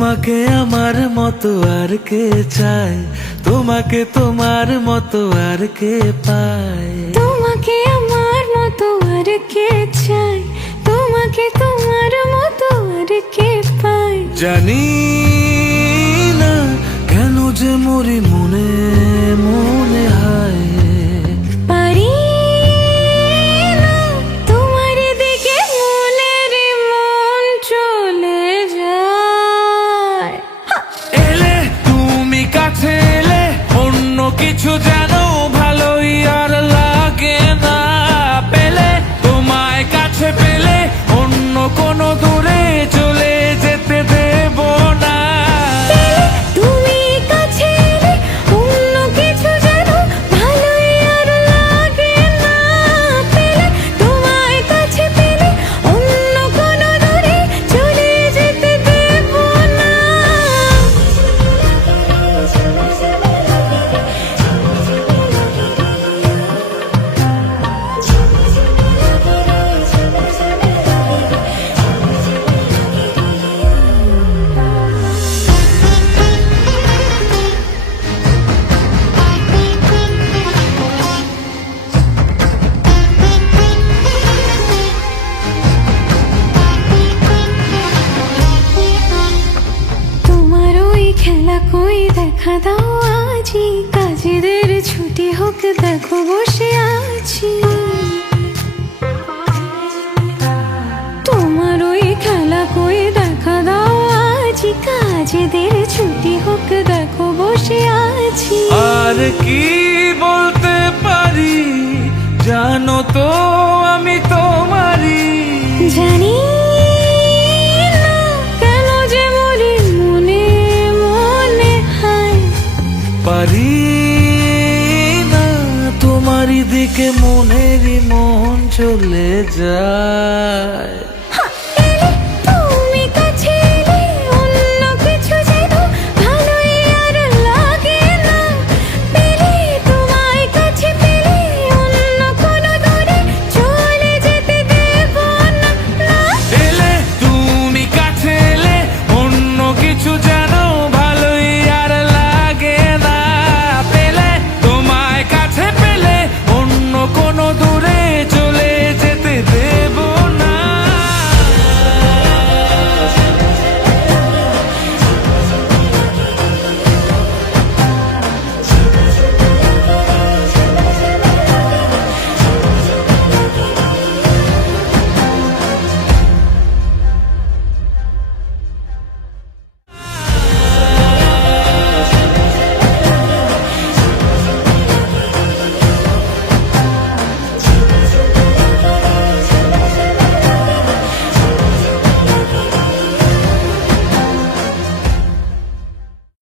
তোমাকে আমার মতো আর কে চায়, তোমাকে তোমার মতো আর কে পায়। তোমাকে আমার মতো আর কে চায়, তোমাকে তোমার মতো আর কে পায়। জানি না কেন যে মরি মনে মনে হায়। পারি না তোমার দিকে মনের মন চলে যায়। এলে তুমি কাছে এলে অন্য কিছু যেন ভালোই আর লাগে না। পেলে তোমায় কাছে পেলে অন্য কোনো দূরে চলে যেতে দেব না। তুমি কাছে এলে অন্য কিছু যেন ভালোই আর লাগে না। পেলে তোমায় কাছে পেলে অন্য কোনো দূরে চলে যেতে দেব না। তোমার ওই খেলা কই দেখা দাও আজি, কাজেদের ছুটি হোক দেখো বসে আছি। তোমার ওই খেলা কই দেখা দাও আজি, কাজেদের ছুটি হোক দেখো বসে আছি। আর কি বলতে পারি জানো তো আমি তোমারই। জানি না কেন যে মরি মনে মনে হায়। পারি না তোমারই দিকে মনেরই মন চলে যায়।